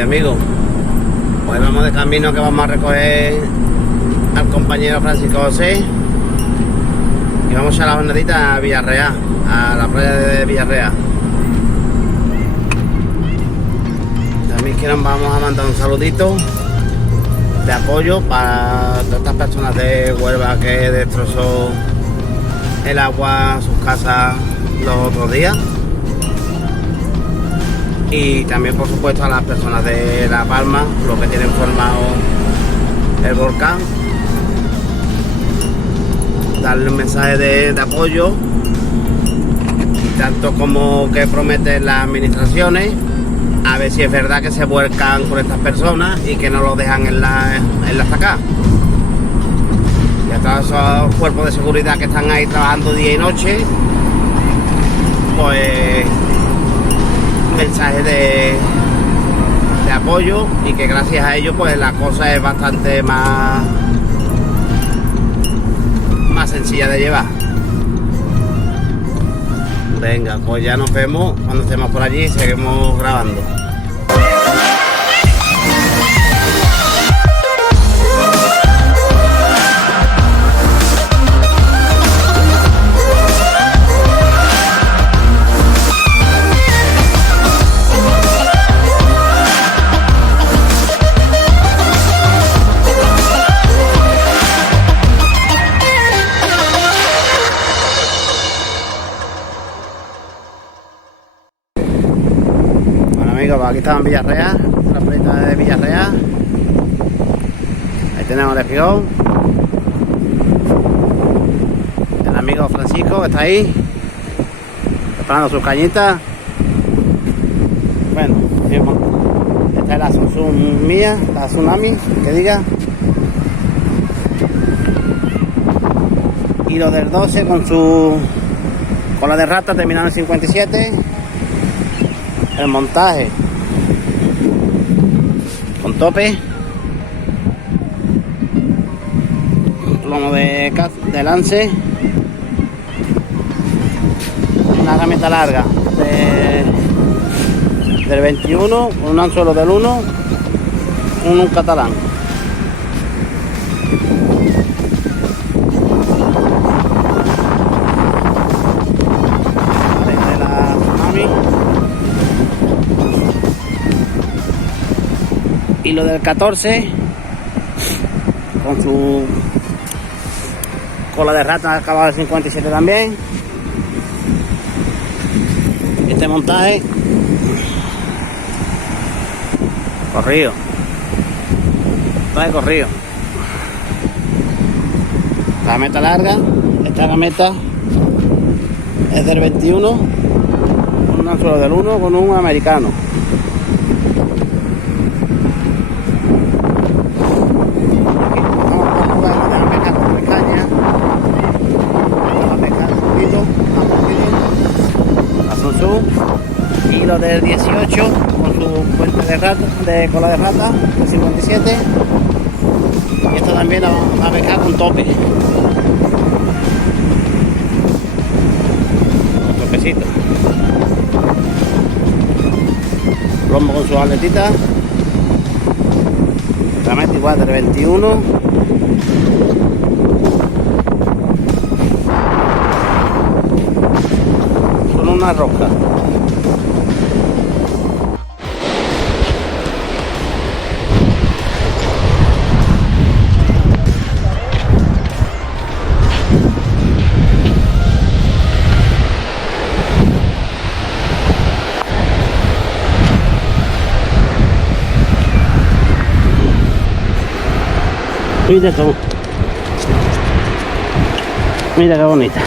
tardes, amigos. Hoy vamos de camino, que vamos a recoger al compañero Francisco José y vamos a la jornadita a Villarreal, a la playa de Villarreal. También vamos a mandar un saludito de apoyo para todas estas personas de Huelva que destrozó el agua a sus casas los otros días. Y también, por supuesto, a las personas de La Palma, los que tienen formado el volcán. Darle un mensaje de apoyo, tanto como que prometen las administraciones, a ver si es verdad que se vuelcan con estas personas y que no lo dejan en la estacada. Y a todos esos cuerpos de seguridad que están ahí trabajando día y noche, pues mensaje de apoyo, y que gracias a ellos pues la cosa es bastante más sencilla de llevar. Venga, pues ya nos vemos cuando estemos por allí y seguimos grabando. Amigos, pues aquí estamos en Villarreal, la playita de Villarreal. Ahí tenemos el espigón. El amigo Francisco que está ahí, preparando sus cañitas. Bueno, esta es la Samsung mía, la Tsunami, que diga. Y lo del 12 con su cola de rata terminado en 57. El montaje con tope, un plomo de lance, una herramienta larga del 21, un anzuelo del 1, un catalán. Y lo del 14 con su cola de rata acabado de 57 también. Este montaje corrido, la meta larga. Esta gameta es del 21, un anzuelo del 1 con un americano. Y lo del 18 con su puente de rata, de cola de rata, de 57. Y esto también lo va a pescar con tope. Topecito. Plomo con su aletita. Realmente igual del 21. Con una rosca. Mira qué bonita,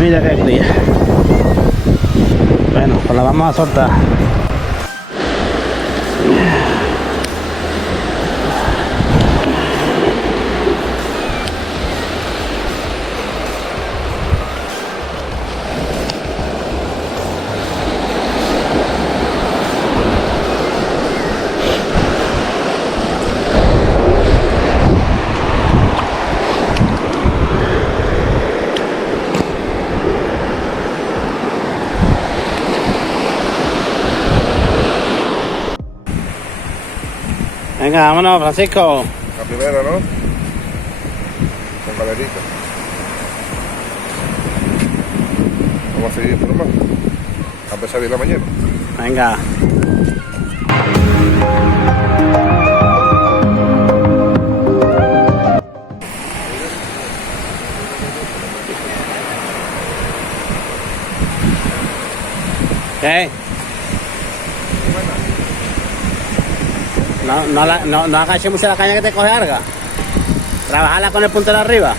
mira qué cría. Bueno, pues la vamos a soltar. Venga, vámonos, Francisco. La primera, ¿no? Con galerita. Vamos a seguir por más. A empezar bien la mañana. Venga. ¿Qué? No agaches mucho la caña que te coge larga. Trabajarla con el puntero arriba.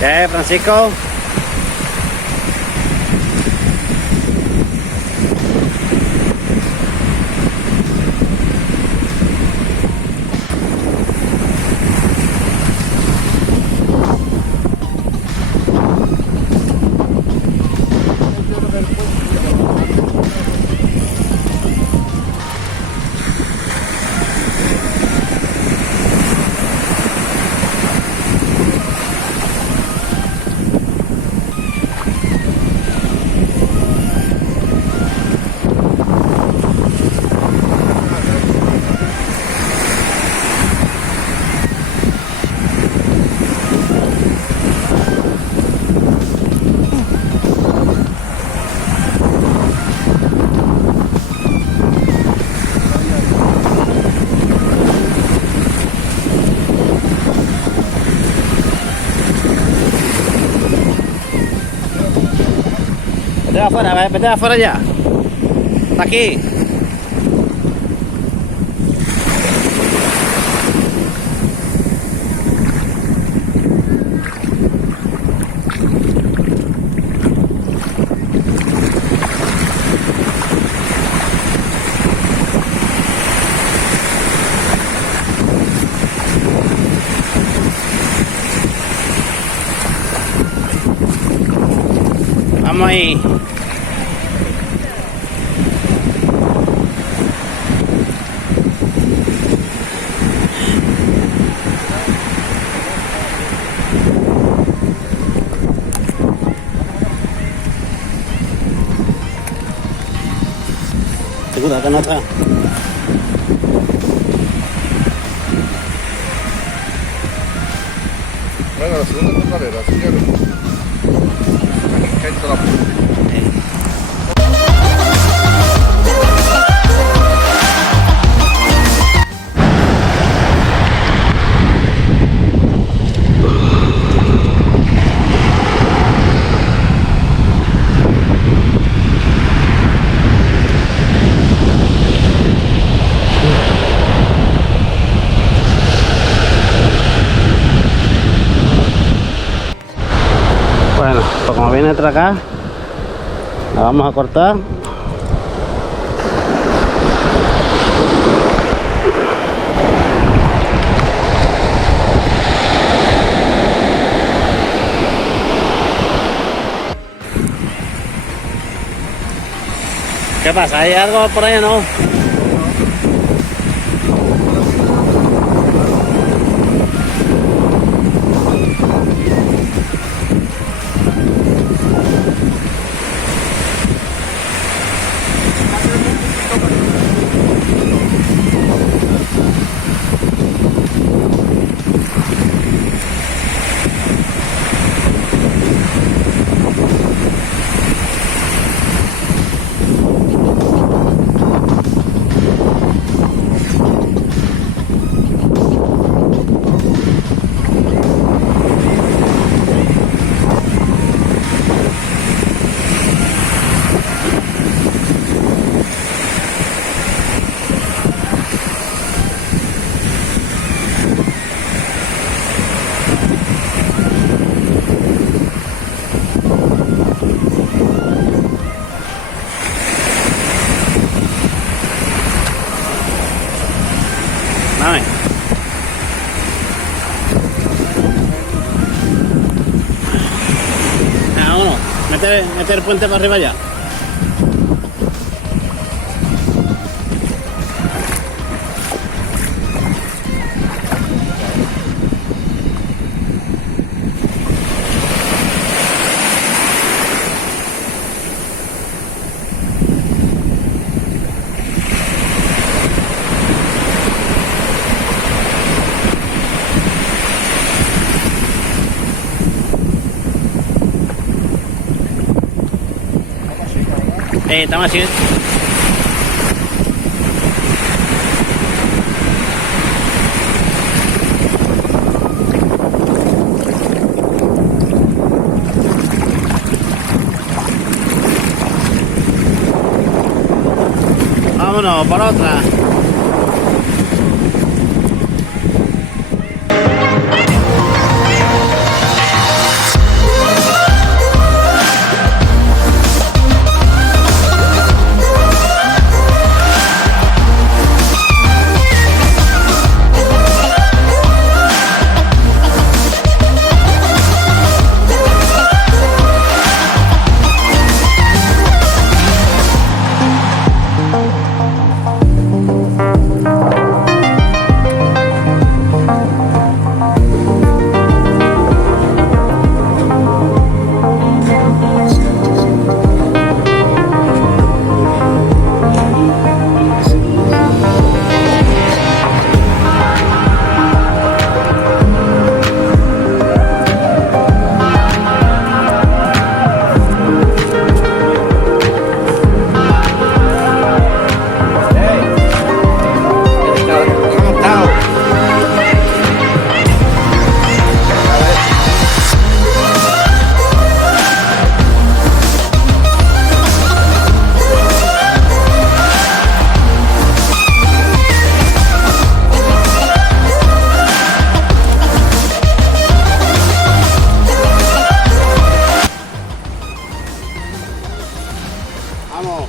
¿Qué, Francisco? Vete afuera ya. Está aquí. Vamos ahí. Segura que no está. Bueno, la segunda escalera, señores. Aquí entra la puerta. Bueno, pues como viene otra acá, la vamos a cortar. ¿Qué pasa? ¿Hay algo por ahí o no? Mete el puente para arriba ya. Estamos así. Vámonos, por otra. Vamos.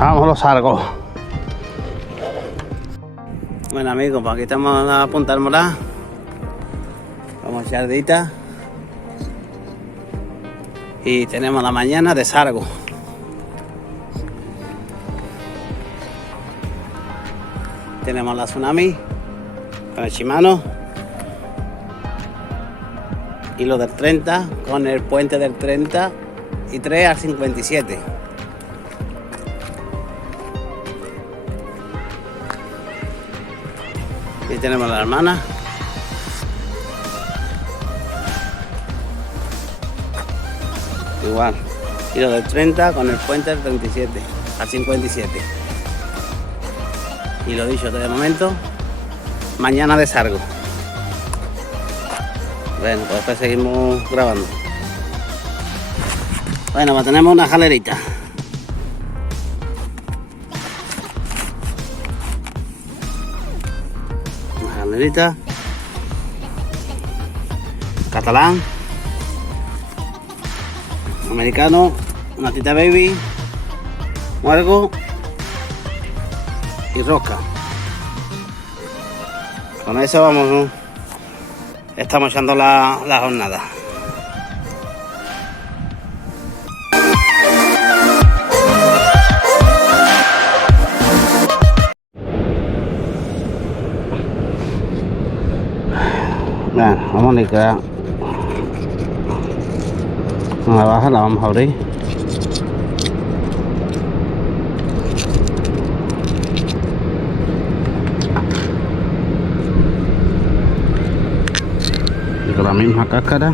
Vamos los Argos. Bueno amigos, pues aquí estamos a Punta del Morá. Vamos a echar dita. Y tenemos la mañana de Sargo. Tenemos la Tsunami con el Shimano. Y lo del 30 con el puente del 33 al 57. Y tenemos la hermana. Igual, kilo del 30 con el puente del 37 al 57. Y lo dicho, de momento, mañana de Sargo. Bueno, pues después seguimos grabando. Bueno, pues tenemos una jalerita. Una jalerita. Catalán. Americano. Una tita baby. Muergo. Y rosca. Con eso vamos, ¿no? Estamos echando la jornada. Bueno, vamos a liquidar. Una baja la vamos a abrir. Y con la misma cáscara.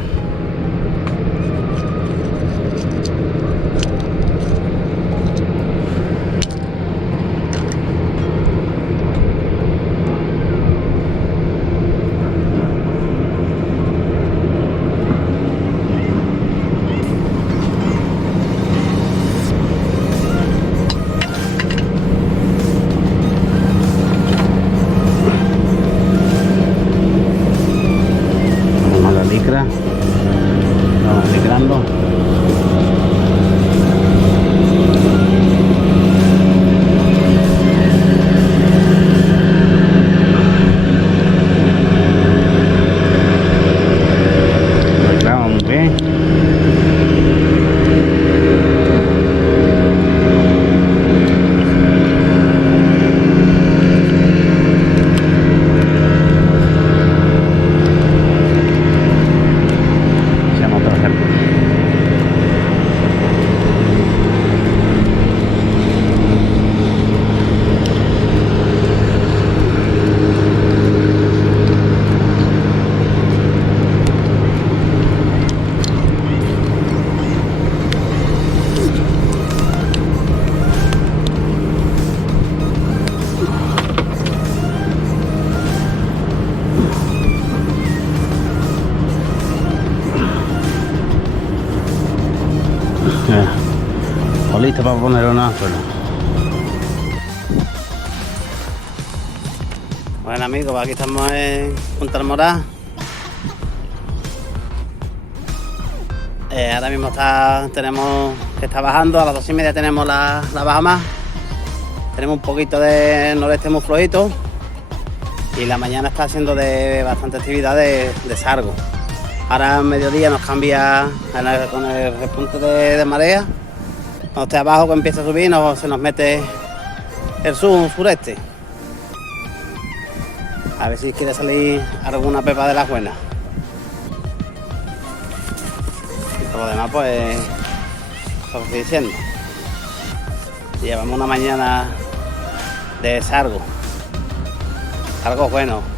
Vamos licrando. Licramos muy bien. O listo para poner una sola. Bueno amigos, aquí estamos en Punta Almorá. Ahora mismo tenemos que está bajando, a las 2:30 tenemos la baja más. Tenemos un poquito de noreste muy flojito. Y la mañana está haciendo de bastante actividad de sargo. Ahora a mediodía nos cambia con el repunte de marea. Cuando esté abajo que empieza a subir se nos mete el sureste. A ver si quiere salir alguna pepa de las buenas. Y por lo demás pues lo que estoy diciendo. Llevamos una mañana de sargo. Sargo bueno.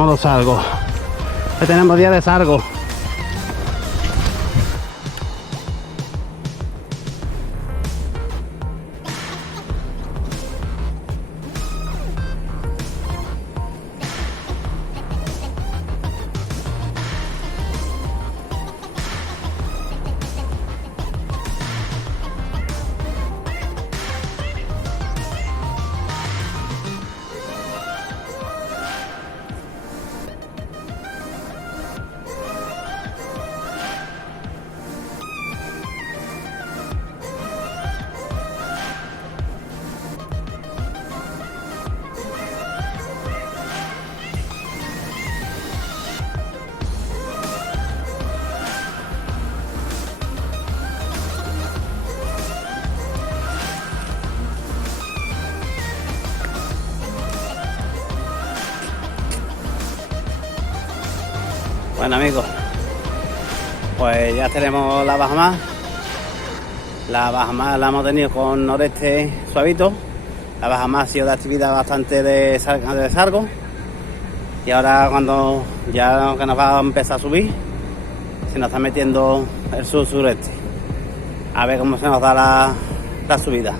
Vámonos, Sargo. Ya tenemos día de Sargo. Bueno, amigos, pues ya tenemos la bajamar. La bajamar la hemos tenido con noreste suavito. La bajamar ha sido de actividad bastante de Sargo. Y ahora cuando ya que nos va a empezar a subir, se nos está metiendo el sur-sureste. A ver cómo se nos da la subida.